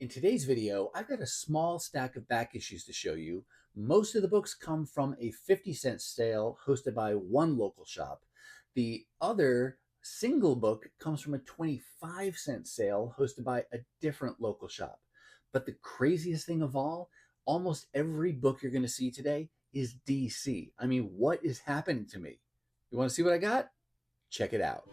In today's video, I've got a small stack of back issues to show you. Most of the books come from a 50-cent sale hosted by one local shop. The other single book comes from a 25-cent sale hosted by a different local shop. But the craziest thing of all, almost every book you're going to see today is DC. I mean, what is happening to me? You want to see what I got? Check it out.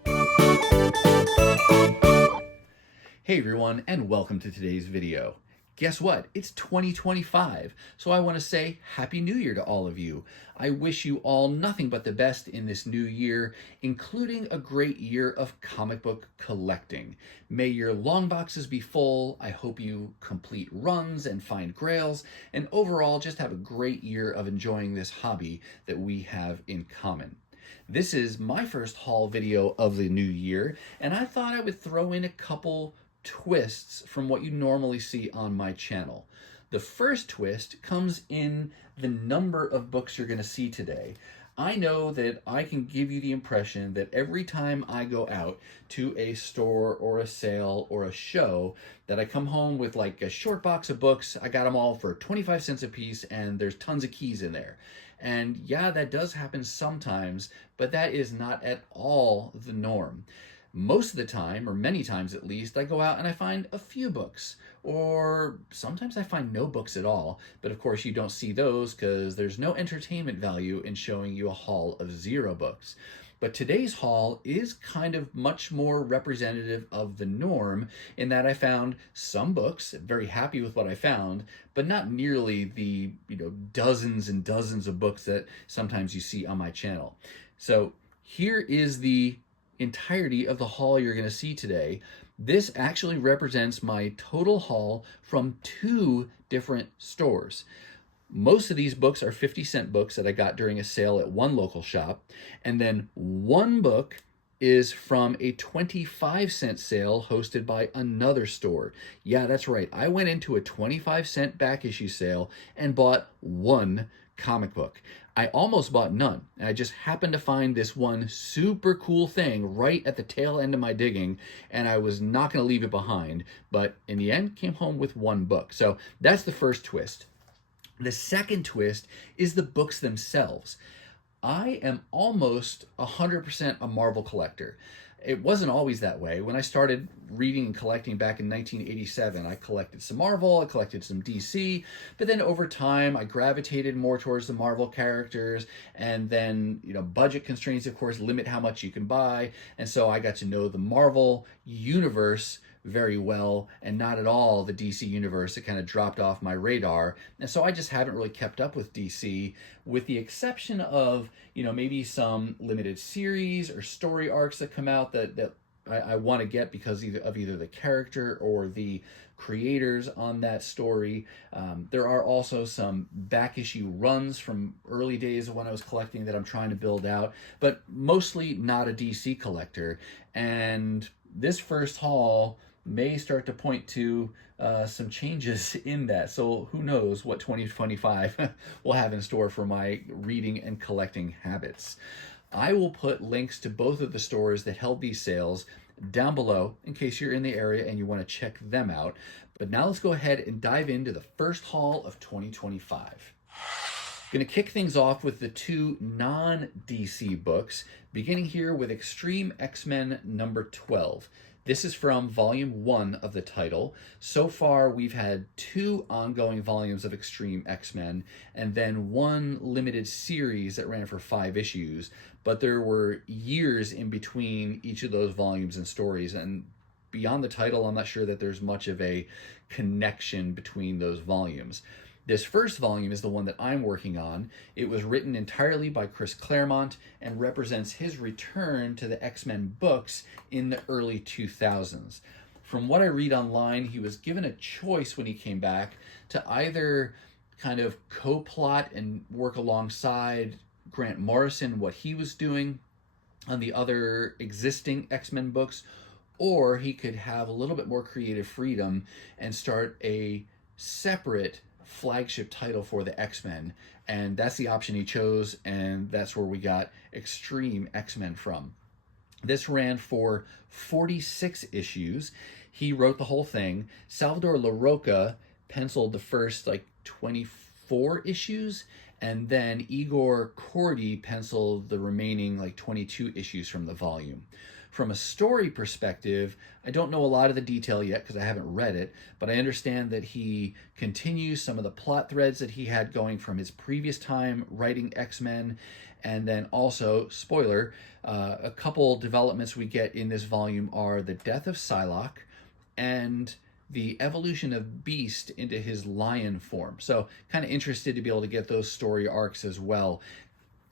Hey everyone, and welcome to today's video. Guess what? It's 2025, so I want to say Happy New Year to all of you. I wish you all nothing but the best in this new year, including a great year of comic book collecting. May your long boxes be full. I hope you complete runs and find grails, and overall just have a great year of enjoying this hobby that we have in common. This is my first haul video of the new year, and I thought I would throw in a couple twists from what you normally see on my channel. The first twist comes in the number of books you're going to see today. I know that I can give you the impression that every time I go out to a store or a sale or a show, that I come home with like a short box of books. I got them all for 25 cents a piece and there's tons of keys in there. And yeah, that does happen sometimes, but that is not at all the norm. Most of the time, or many times at least, I go out and I find a few books, or sometimes I find no books at all. But of course you don't see those because there's no entertainment value in showing you a haul of 0 books. But today's haul is kind of much more representative of the norm in that I found some books, very happy with what I found, but not nearly the dozens and dozens of books that sometimes you see on my channel. So here is the entirety of the haul you're going to see today. This actually represents my total haul from 2 different stores. Most of these books are 50-cent books that I got during a sale at one local shop, and then one book is from a 25-cent sale hosted by another store. Yeah, that's right. I went into a 25-cent back issue sale and bought one comic book. I almost bought none, and I just happened to find this one super cool thing right at the tail end of my digging, and I was not going to leave it behind, but in the end came home with one book. So that's the first twist. The second twist is the books themselves. I am almost 100% a Marvel collector. It wasn't always that way. When I started reading and collecting back in 1987, I collected some Marvel, I collected some DC, but then over time I gravitated more towards the Marvel characters, and then, budget constraints, of course, limit how much you can buy, and so I got to know the Marvel universe very well, and not at all the DC universe. It kind of dropped off my radar, and so I just haven't really kept up with DC, with the exception of maybe some limited series or story arcs that come out that I want to get because of either the character or the creators on that story. There are also some back issue runs from early days of when I was collecting that I'm trying to build out, but mostly not a DC collector. And this first haul may start to point to some changes in that. So who knows what 2025 will have in store for my reading and collecting habits. I will put links to both of the stores that held these sales down below in case you're in the area and you want to check them out. But now let's go ahead and dive into the first haul of 2025. Going to kick things off with the 2 non-DC books, beginning here with Extreme X-Men number 12. This is from volume 1 of the title. So far, we've had 2 ongoing volumes of Extreme X-Men, and then 1 limited series that ran for 5 issues. But there were years in between each of those volumes and stories, and beyond the title, I'm not sure that there's much of a connection between those volumes. This first volume is the one that I'm working on. It was written entirely by Chris Claremont and represents his return to the X-Men books in the early 2000s. From what I read online, he was given a choice when he came back to either kind of co-plot and work alongside Grant Morrison, what he was doing on the other existing X-Men books, or he could have a little bit more creative freedom and start a separate flagship title for the X-Men, and that's the option he chose, and that's where we got Extreme X-Men from. This ran for 46 issues. He wrote the whole thing. Salvador LaRocca penciled the first like 24 issues, and then Igor Kordy penciled the remaining like 22 issues from the volume. From a story perspective, I don't know a lot of the detail yet because I haven't read it, but I understand that he continues some of the plot threads that he had going from his previous time writing X-Men. And then also, spoiler, a couple developments we get in this volume are the death of Psylocke and the evolution of Beast into his lion form. So kind of interested to be able to get those story arcs as well.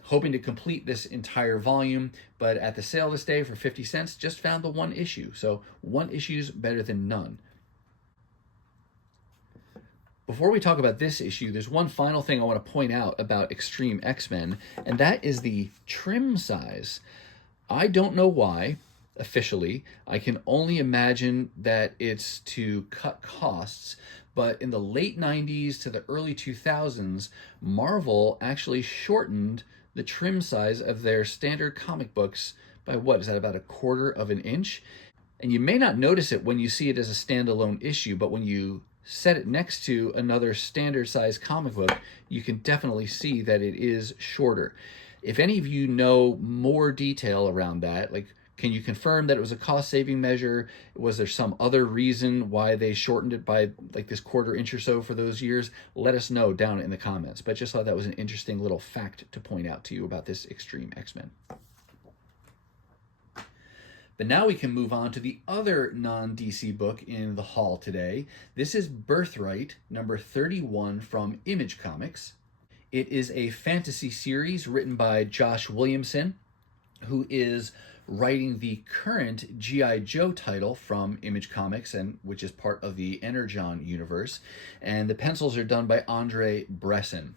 Hoping to complete this entire volume, but at the sale this day for 50 cents, just found the one issue. So one issue's better than none. Before we talk about this issue, there's one final thing I want to point out about Extreme X-Men, and that is the trim size. I don't know why, officially. I can only imagine that it's to cut costs, but in the late 90s to the early 2000s, Marvel actually shortened the trim size of their standard comic books by what is that, about 1/4 of an inch? And you may not notice it when you see it as a standalone issue, but when you set it next to another standard size comic book, you can definitely see that it is shorter. If any of you know more detail around that, like, can you confirm that it was a cost-saving measure? Was there some other reason why they shortened it by like this 1/4 inch or so for those years? Let us know down in the comments. But just thought that was an interesting little fact to point out to you about this Extreme X-Men. But now we can move on to the other non-DC book in the haul today. This is Birthright, number 31 from Image Comics. It is a fantasy series written by Josh Williamson, who is writing the current G.I. Joe title from Image Comics, and which is part of the Energon universe. And the pencils are done by Andre Bresson.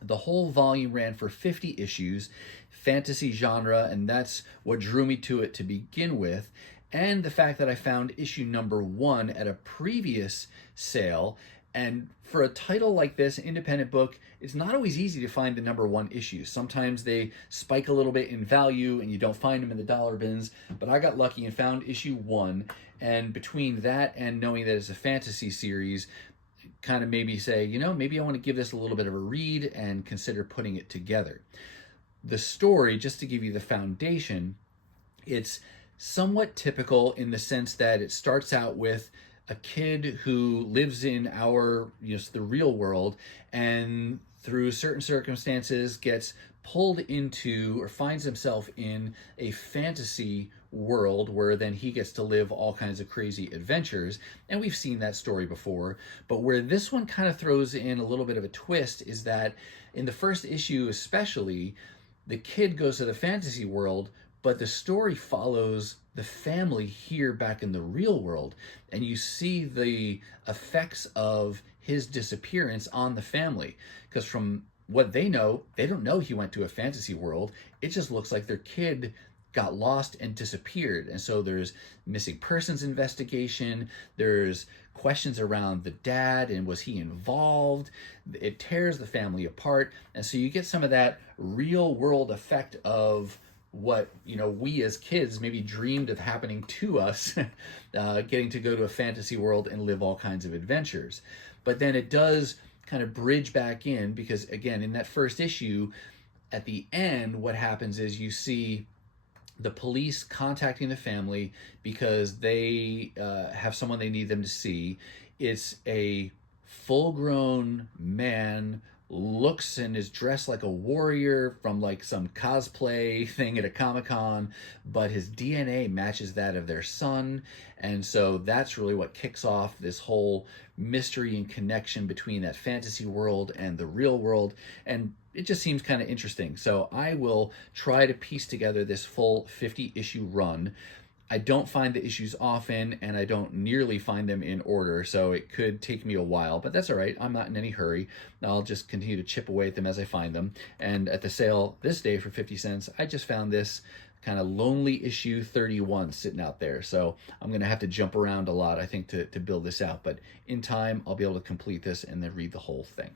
The whole volume ran for 50 issues, fantasy genre, and that's what drew me to it to begin with. And the fact that I found issue number 1 at a previous sale. And for a title like this, independent book, it's not always easy to find the number 1 issues. Sometimes they spike a little bit in value and you don't find them in the dollar bins, but I got lucky and found issue 1. And between that and knowing that it's a fantasy series, kind of made me say, you know, maybe I want to give this a little bit of a read and consider putting it together. The story, just to give you the foundation, it's somewhat typical in the sense that it starts out with a kid who lives in our, the real world, and through certain circumstances gets pulled into or finds himself in a fantasy world where then he gets to live all kinds of crazy adventures. And we've seen that story before. But where this one kind of throws in a little bit of a twist is that in the first issue especially, the kid goes to the fantasy world, but the story follows the family here back in the real world. And you see the effects of his disappearance on the family. Because from what they know, they don't know he went to a fantasy world. It just looks like their kid got lost and disappeared. And so there's missing persons investigation. There's questions around the dad and was he involved? It tears the family apart. And so you get some of that real world effect of what we as kids maybe dreamed of happening to us, getting to go to a fantasy world and live all kinds of adventures. But then it does kind of bridge back in, because again, in that first issue, at the end, what happens is you see the police contacting the family because they have someone they need them to see. It's a full-grown man, looks and is dressed like a warrior from like some cosplay thing at a Comic-Con, but his DNA matches that of their son. And so that's really what kicks off this whole mystery and connection between that fantasy world and the real world. And it just seems kind of interesting. So I will try to piece together this full 50-issue run. I don't find the issues often, and I don't nearly find them in order, so it could take me a while, but that's all right. I'm not in any hurry. I'll just continue to chip away at them as I find them. And at the sale this day for 50 cents, I just found this kind of lonely issue 31 sitting out there. So I'm going to have to jump around a lot, I think, to build this out. But in time, I'll be able to complete this and then read the whole thing.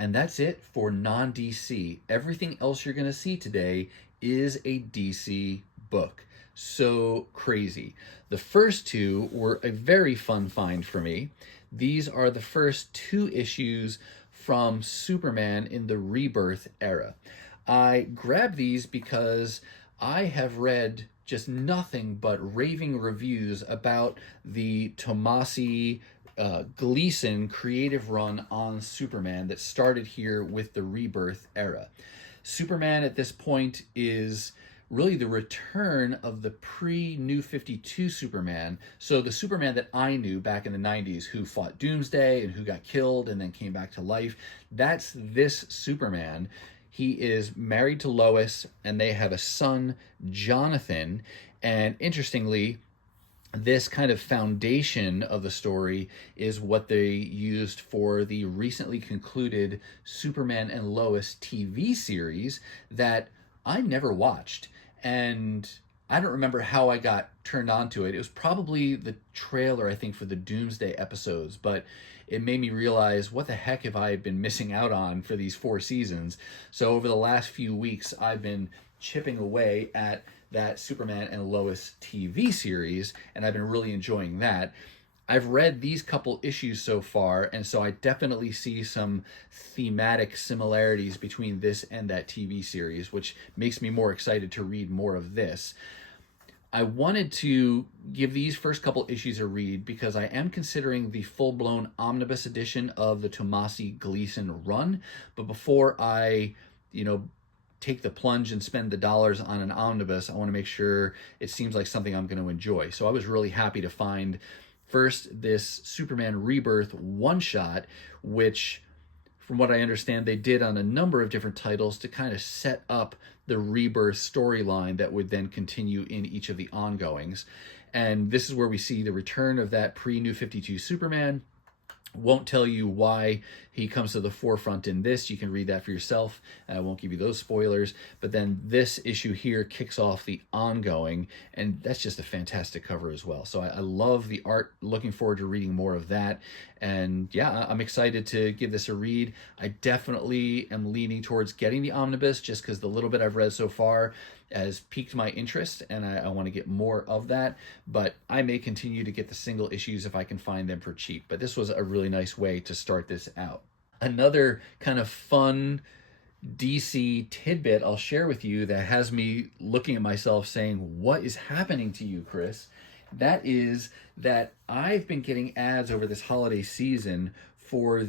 And that's it for non-DC. Everything else you're going to see today is a DC book. So crazy. The first two were a very fun find for me. These are the first two issues from Superman in the Rebirth era. I grabbed these because I have read just nothing but raving reviews about the Tomasi Gleason creative run on Superman that started here with the Rebirth era. Superman at this point is really the return of the pre-New 52 Superman. So the Superman that I knew back in the 90s who fought Doomsday and who got killed and then came back to life, that's this Superman. He is married to Lois and they have a son, Jonathan. And interestingly, this kind of foundation of the story is what they used for the recently concluded Superman and Lois TV series that I never watched. And I don't remember how I got turned on to it. It was probably the trailer, I think, for the Doomsday episodes, but it made me realize what the heck have I been missing out on for these 4 seasons. So over the last few weeks, I've been chipping away at that Superman and Lois TV series, and I've been really enjoying that. I've read these couple issues so far, and so I definitely see some thematic similarities between this and that TV series, which makes me more excited to read more of this. I wanted to give these first couple issues a read because I am considering the full-blown omnibus edition of the Tomasi Gleason run, but before I, take the plunge and spend the dollars on an omnibus, I want to make sure it seems like something I'm going to enjoy. So I was really happy to find first this Superman Rebirth one-shot, which from what I understand they did on a number of different titles to kind of set up the Rebirth storyline that would then continue in each of the ongoings. And this is where we see the return of that pre-New 52 Superman. Won't tell you why he comes to the forefront in this. You can read that for yourself. I won't give you those spoilers. But then this issue here kicks off the ongoing, and that's just a fantastic cover as well. So I love the art. Looking forward to reading more of that. And yeah, I'm excited to give this a read. I definitely am leaning towards getting the omnibus just because the little bit I've read so far has piqued my interest, and I want to get more of that. But I may continue to get the single issues if I can find them for cheap. But this was a really nice way to start this out. Another kind of fun DC tidbit I'll share with you that has me looking at myself saying, what is happening to you, Chris? That is that I've been getting ads over this holiday season for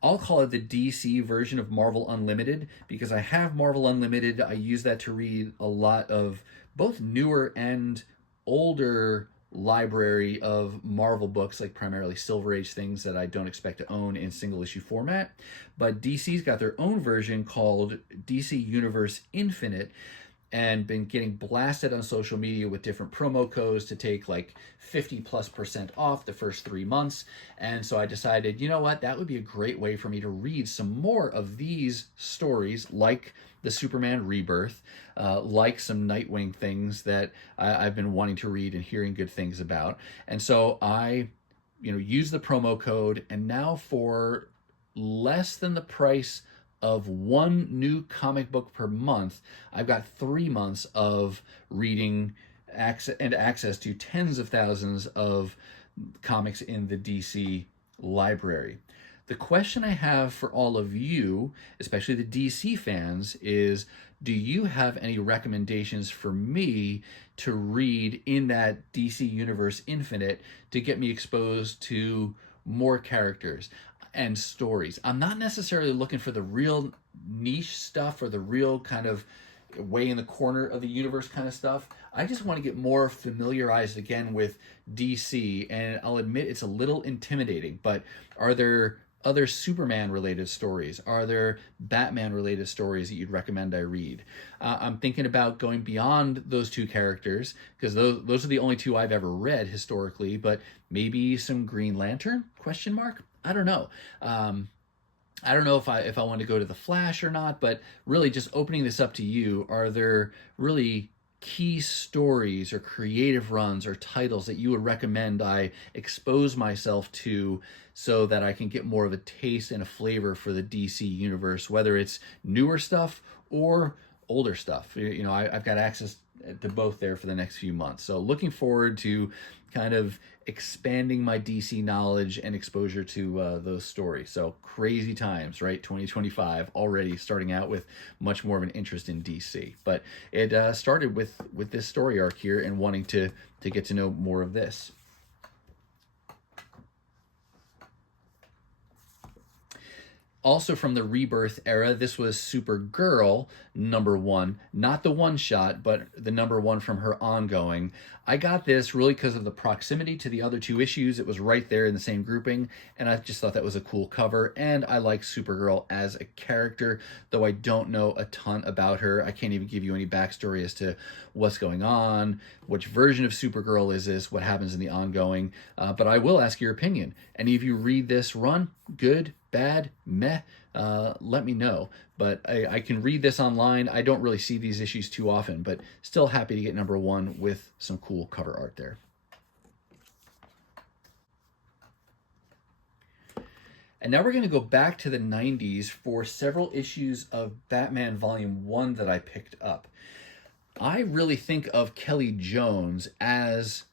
I'll call it the DC version of Marvel Unlimited, because I have Marvel Unlimited. I use that to read a lot of both newer and older library of Marvel books, like primarily Silver Age things that I don't expect to own in single issue format. But DC's got their own version called DC Universe Infinite, and been getting blasted on social media with different promo codes to take like 50+% off the first 3 months. And so I decided, you know what, that would be a great way for me to read some more of these stories, like the Superman Rebirth, like some Nightwing things that I've been wanting to read and hearing good things about. And so I, use the promo code, and now for less than the price of one new comic book per month, I've got 3 months of reading and access to tens of thousands of comics in the DC library. The question I have for all of you, especially the DC fans, is do you have any recommendations for me to read in that DC Universe Infinite to get me exposed to more characters and stories? I'm not necessarily looking for the real niche stuff or the real kind of way in the corner of the universe kind of stuff. I just want to get more familiarized again with DC, and I'll admit it's a little intimidating, but are there other Superman related stories? Are there Batman related stories that you'd recommend I read? I'm thinking about going beyond those two characters, because those are the only two I've ever read historically, but maybe some Green Lantern, question mark? I don't know. I don't know if I want to go to the Flash or not, but really just opening this up to you. Are there really key stories or creative runs or titles that you would recommend I expose myself to so that I can get more of a taste and a flavor for the DC universe, whether it's newer stuff or older stuff. You know, I've got access to both there for the next few months. So looking forward to kind of expanding my DC knowledge and exposure to those stories. So crazy times, right? 2025 already starting out with much more of an interest in DC. But it started with this story arc here and wanting to get to know more of this. Also from the Rebirth era, this was Supergirl #1, not the one-shot, but the #1 from her ongoing. I got this really because of the proximity to the other 2 issues. It was right there in the same grouping, and I just thought that was a cool cover, and I like Supergirl as a character, though I don't know a ton about her. I can't even give you any backstory as to what's going on, which version of Supergirl is this, what happens in the ongoing, but I will ask your opinion. Any of you read this run? Good? Bad, meh, let me know. But I can read this online. I don't really see these issues too often, but still happy to get #1 with some cool cover art there. And now we're going to go back to the 90s for several issues of Batman Volume 1 that I picked up. I really think of Kelly Jones as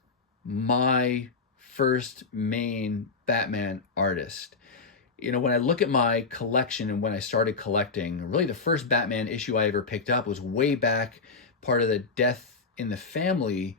my first main Batman artist. You know, when I look at my collection and when I started collecting, really the first Batman issue I ever picked up was way back, part of the Death in the Family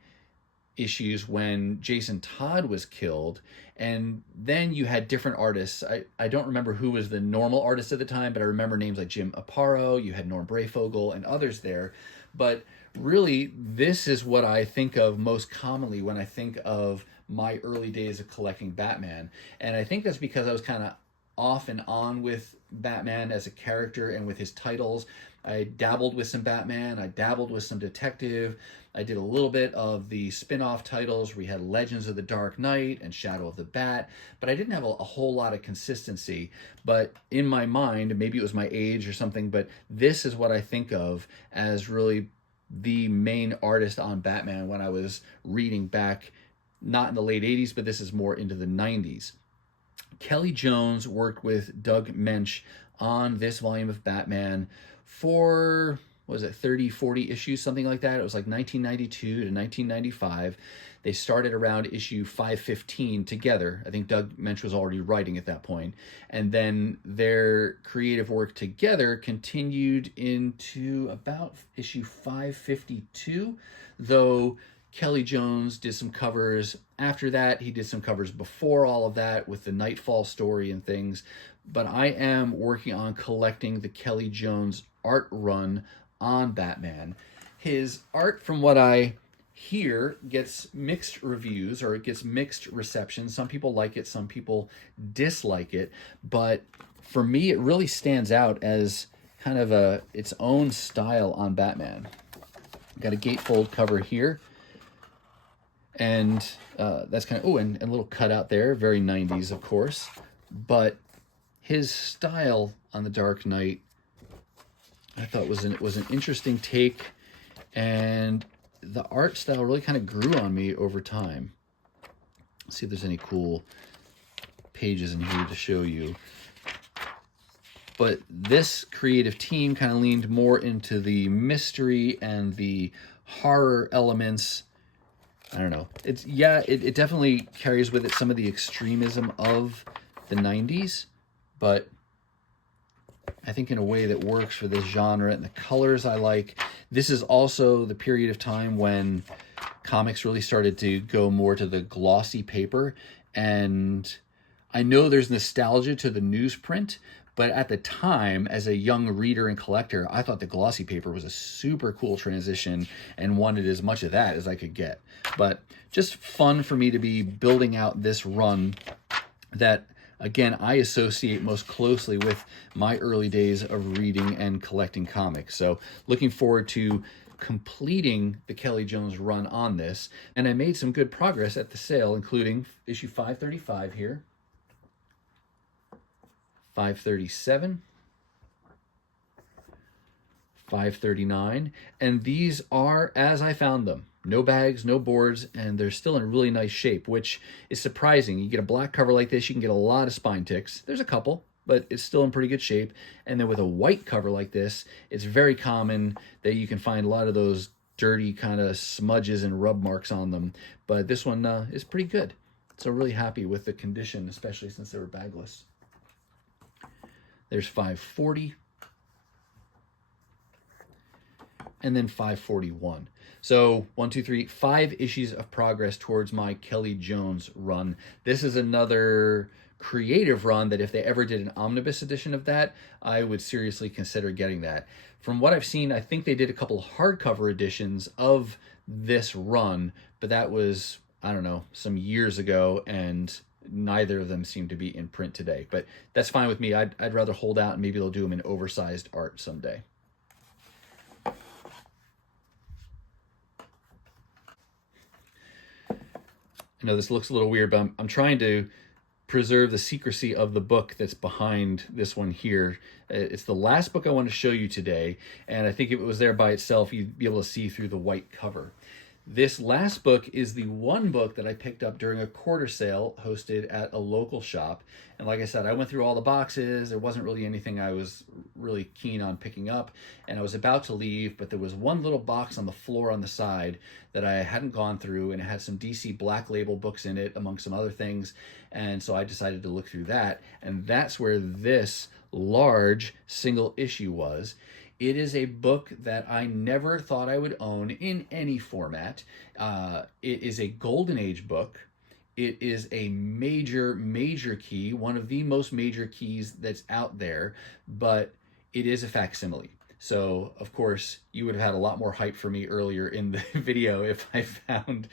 issues when Jason Todd was killed. And then you had different artists. I don't remember who was the normal artist at the time, but I remember names like Jim Aparo, you had Norm Brayfogle and others there. But really, this is what I think of most commonly when I think of my early days of collecting Batman. And I think that's because I was kind of off and on with Batman as a character and with his titles. I dabbled with some Batman, I dabbled with some detective, I did a little bit of the spin-off titles. We had Legends of the Dark Knight and Shadow of the Bat, but I didn't have a whole lot of consistency. But in my mind, maybe it was my age or something, but this is what I think of as really the main artist on Batman when I was reading back, not in the late 80s, but this is more into the 90s. Kelly Jones worked with Doug Mensch on this volume of Batman for, what was it, 30, 40 issues, something like that. It was like 1992 to 1995. They started around issue 515 together. I think Doug Mensch was already writing at that point. And then their creative work together continued into about issue 552, though Kelly Jones did some covers after that. He did some covers before all of that with the Nightfall story and things. But I am working on collecting the Kelly Jones art run on Batman. His art, from what I hear, gets mixed reviews, or it gets mixed reception. Some people like it, some people dislike it. But for me, it really stands out as kind of its own style on Batman. Got a gatefold cover here. And that's kind of, and a little cutout there, very 90s, of course. But his style on the Dark Knight, I thought was an interesting take, and the art style really kind of grew on me over time. Let's see if there's any cool pages in here to show you. But this creative team kind of leaned more into the mystery and the horror elements. I don't know. It definitely carries with it some of the extremism of the 90s, but I think in a way that works for this genre, and the colors I like. This is also the period of time when comics really started to go more to the glossy paper, and I know there's nostalgia to the newsprint, but at the time, as a young reader and collector, I thought the glossy paper was a super cool transition and wanted as much of that as I could get. But just fun for me to be building out this run that, again, I associate most closely with my early days of reading and collecting comics. So looking forward to completing the Kelly Jones run on this. And I made some good progress at the sale, including issue 535 here, 537, $5.39, and these are as I found them. No bags, no boards, and they're still in really nice shape, which is surprising. You get a black cover like this, you can get a lot of spine ticks. There's a couple, but it's still in pretty good shape. And then with a white cover like this, it's very common that you can find a lot of those dirty kind of smudges and rub marks on them. But this one is pretty good. So really happy with the condition, especially since they were bagless. There's $5.40. And then $5.41. So 1, 2, 3, 5 issues of progress towards my Kelly Jones run. This is another creative run that if they ever did an omnibus edition of that, I would seriously consider getting that. From what I've seen, I think they did a couple hardcover editions of this run, but that was, I don't know, some years ago, and neither of them seem to be in print today. But that's fine with me. I'd rather hold out, and maybe they'll do them in oversized art someday. I know this looks a little weird, but I'm trying to preserve the secrecy of the book that's behind this one here. It's the last book I want to show you today, and I think if it was there by itself, you'd be able to see through the white cover. This last book is the one book that I picked up during a quarter sale hosted at a local shop. And like I said, I went through all the boxes. There wasn't really anything I was really keen on picking up. And I was about to leave, but there was one little box on the floor on the side that I hadn't gone through, and it had some DC Black Label books in it, among some other things. And so I decided to look through that. And that's where this large single issue was. It is a book that I never thought I would own in any format. It is a Golden Age book. It is a major, major key, one of the most major keys that's out there, but it is a facsimile. So, of course, you would have had a lot more hype for me earlier in the video if I found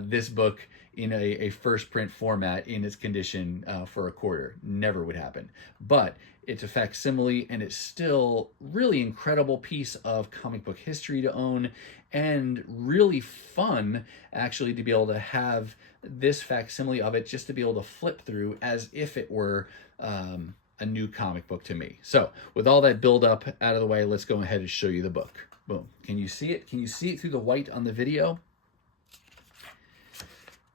this book in a first print format in its condition for a quarter. Never would happen. But it's a facsimile, and it's still really incredible piece of comic book history to own, and really fun actually to be able to have this facsimile of it just to be able to flip through as if it were a new comic book to me. So with all that build up out of the way, let's go ahead and show you the book. Boom. Can you see it? Can you see it through the white on the video?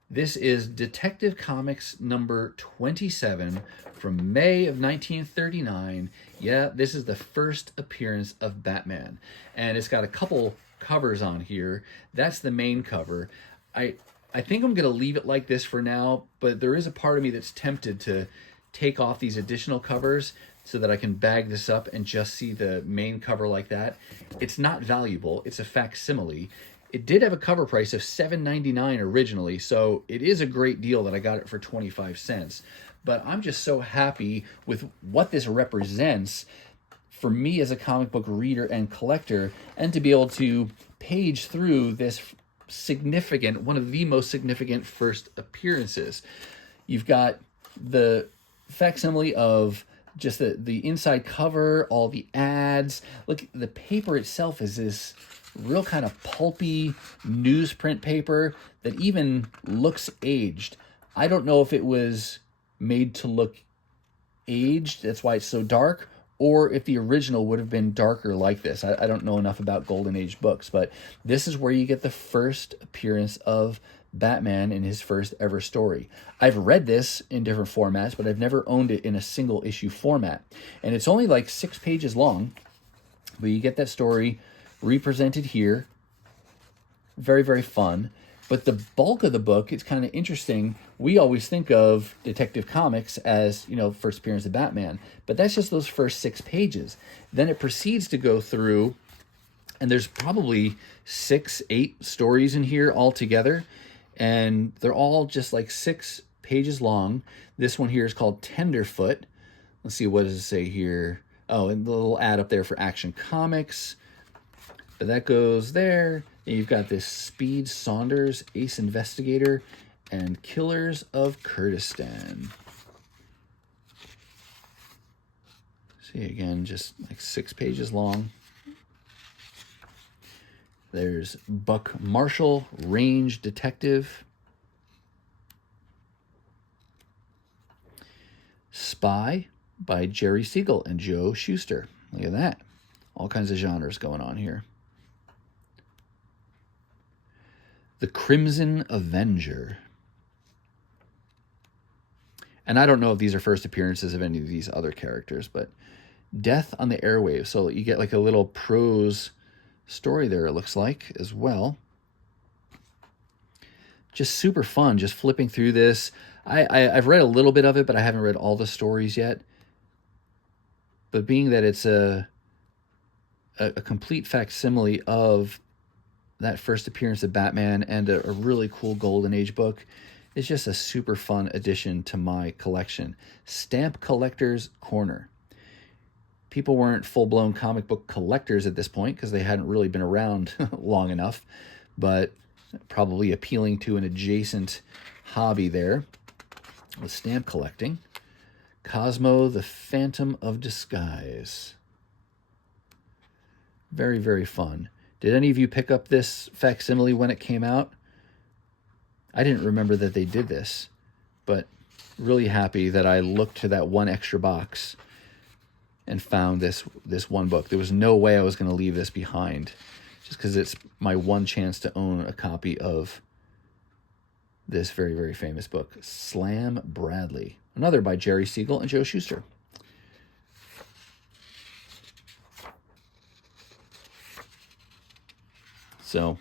This is Detective Comics number 27 from May of 1939. Yeah, this is the first appearance of Batman. And it's got a couple covers on here. That's the main cover. I think I'm going to leave it like this for now, but there is a part of me that's tempted to take off these additional covers so that I can bag this up and just see the main cover like that. It's not valuable. It's a facsimile. It did have a cover price of $7.99 originally, so it is a great deal that I got it for 25 cents. But I'm just so happy with what this represents for me as a comic book reader and collector, and to be able to page through this significant, one of the most significant first appearances. You've got the facsimile of just the inside cover, all the ads. Look, the paper itself is this real kind of pulpy newsprint paper that even looks aged. I don't know if it was made to look aged, that's why it's so dark, or if the original would have been darker like this. I don't know enough about Golden Age books, but this is where you get the first appearance of Batman in his first ever story. I've read this in different formats, but I've never owned it in a single issue format. And it's only like 6 pages long, but you get that story represented here. Very, very fun. But the bulk of the book, it's kind of interesting. We always think of Detective Comics as, first appearance of Batman. But that's just those first 6 pages. Then it proceeds to go through, and there's probably 6, 8 stories in here altogether. And they're all just like 6 pages long. This one here is called Tenderfoot. Let's see, what does it say here? Oh, and the little ad up there for Action Comics. But that goes there. And you've got this Speed Saunders, Ace Investigator, and Killers of Kurdistan. See, again, just like 6 pages long. There's Buck Marshall, Range Detective. Spy by Jerry Siegel and Joe Shuster. Look at that. All kinds of genres going on here. The Crimson Avenger. And I don't know if these are first appearances of any of these other characters, but Death on the Airwaves. So you get like a little prose story there, it looks like, as well. Just super fun, just flipping through this. I've read a little bit of it, but I haven't read all the stories yet. But being that it's a complete facsimile of that first appearance of Batman and a really cool Golden Age book, it's just a super fun addition to my collection. Stamp Collector's Corner. People weren't full-blown comic book collectors at this point because they hadn't really been around long enough, but probably appealing to an adjacent hobby there with stamp collecting. Cosmo, the Phantom of Disguise. Very, very fun. Did any of you pick up this facsimile when it came out? I didn't remember that they did this, but really happy that I looked to that one extra box and found this one book. There was no way I was going to leave this behind, just because it's my one chance to own a copy of this very, very famous book, Slam Bradley. Another by Jerry Siegel and Joe Shuster. So,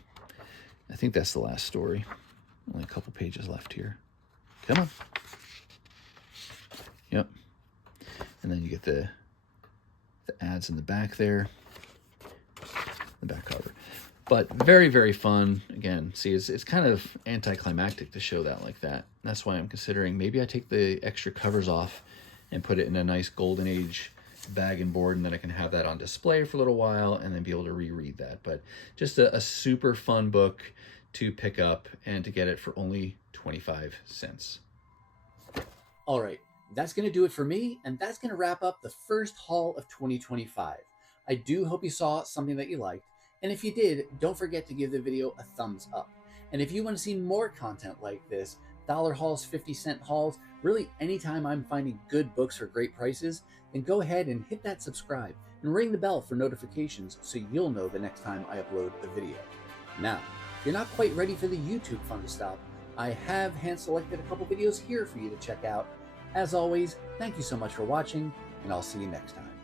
I think that's the last story. Only a couple pages left here. Come on. Yep. And then you get the ads in the back there. The back cover. But very, very fun. Again, see, it's kind of anticlimactic to show that like that. That's why I'm considering maybe I take the extra covers off and put it in a nice Golden Age bag and board, and then I can have that on display for a little while and then be able to reread that. But just a super fun book to pick up and to get it for only 25 cents. All right, that's going to do it for me, and that's going to wrap up the first haul of 2025. I do hope you saw something that you liked, and if you did, don't forget to give the video a thumbs up. And if you want to see more content like this, dollar hauls, 50-cent hauls, really anytime I'm finding good books for great prices, then go ahead and hit that subscribe and ring the bell for notifications so you'll know the next time I upload a video. Now, if you're not quite ready for the YouTube fun to stop, I have hand-selected a couple videos here for you to check out. As always, thank you so much for watching, and I'll see you next time.